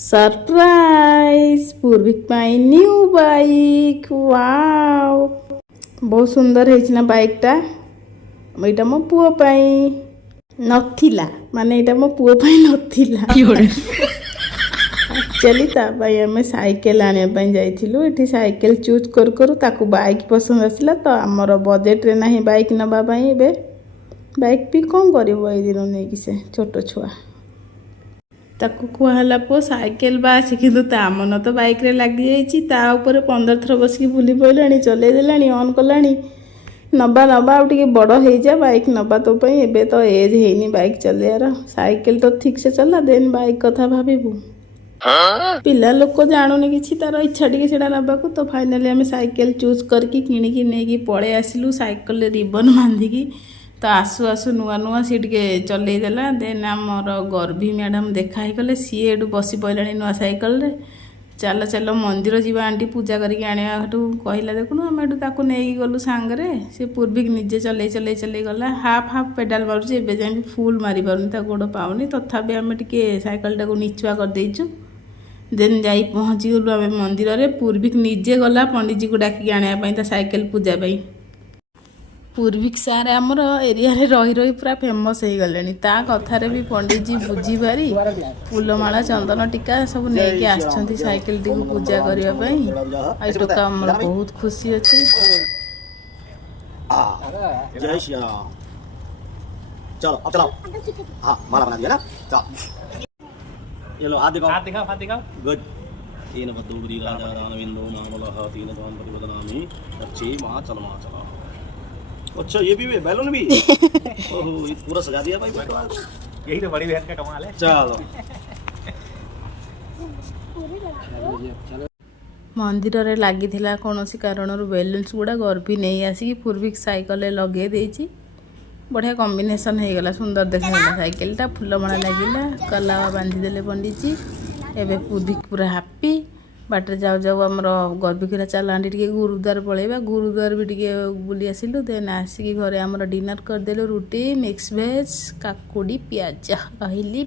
Surprise पूर्विक पाई new bike wow बहुत सुंदर है बाइकटा एटा मो पुओ पाई नथिला माने एटा मो पुओ पाई नथिला एक्चुअली आम साइकेल आने जाइलु ये साइकेल चूज करू करू ताकू बाइक पसंद आसला तो आमर बजेट रे नहीं बाइक नवाई बाइक भी कौन कर दिन नहीं कि से छोट छुआ ताकू कहला पो साइकेल बास किंतु ता मन तो बाइक रे लगी जाइए ता ऊपर 15 थर बसिक बुली पड़े चले देलानी ऑन कलानी नबा नबा आ बड़ हो जा बाइक नबा तो एबे तो एज है बाइक चलेयार साइकेल तो ठीक से चला देन बाइक कथा भाबू पिला लोक जानूनी कि तार इच्छा टी से नवाक तो फाइनाली आम साइकेल चूज करके किणिकी नहीं पड़े आसलु साइकेल रिबन बांधिकी तो आसु आसु नुआ नुआ सी चलईदेला देन आमर गर्भी मैडम देखाई गले सी एटू बसी पड़े नुआ साइकेल रे चल चल मंदिर जीवा आंटी पूजा करके आने कहला देखुन आम एटू नहीं गलु सांगरे सी पूर्विक निजे चल चल चल गला हाफ हाफ पेडाल मारुचे एबे जाए फुल मारी पारुनी गोड़ पाऊनी तथापि आम टे साइकेल टाक निचुआ करदेचु देन जाई पहुँची गलु आम मंदिर रे पूर्विक निजे गला पंडित जी को डाकी आने साइकेल पूजा पाई पूर्विक सारे आमर एरिया रे रही रही पूरा फेमस हो गले ता कथार भी पंडित जी बुझी पारी फूलमाला चंदन टीका सब नहीं आसछंती साइकेल टी पूजा करने टोका आमर बहुत खुशी अच्छी जय श्री राम चलो अब चलाओ हाँ माला बना दिया ना चलो ये लो हाथ दिखाओ गुड तीन बद्दूरी राजा रानविंदो नामलह तीन दान परिवदनामि अच्छी मां चलो अच्छा ये भी बैलून भी ओहो ये पूरा सजा दिया भाई यही तो बड़ी बहन का कमाल है। चलो मंदिर रे लगी कौन कारण बेलून्स गुड़ा गर्भी नहीं आसिक पूर्विक साइकेल लगे देची बढ़िया कॉम्बिनेशन हो गला सुंदर देखा साइकेलटा फूलमाला लगिला कलावा बांधिदेले पंडित जी एवं पूर्विक पूरा हापी बाटर जाऊ जाऊ आमर गर्भिकीरा चल आंटी टे गुरुद्वार पलैबा गुरुद्वार भी टे बुली आसिलु देन आसिक घरे आमर डिनर करदेलु रुटी मिक्स भेज काकुड़ी पियाज कहली।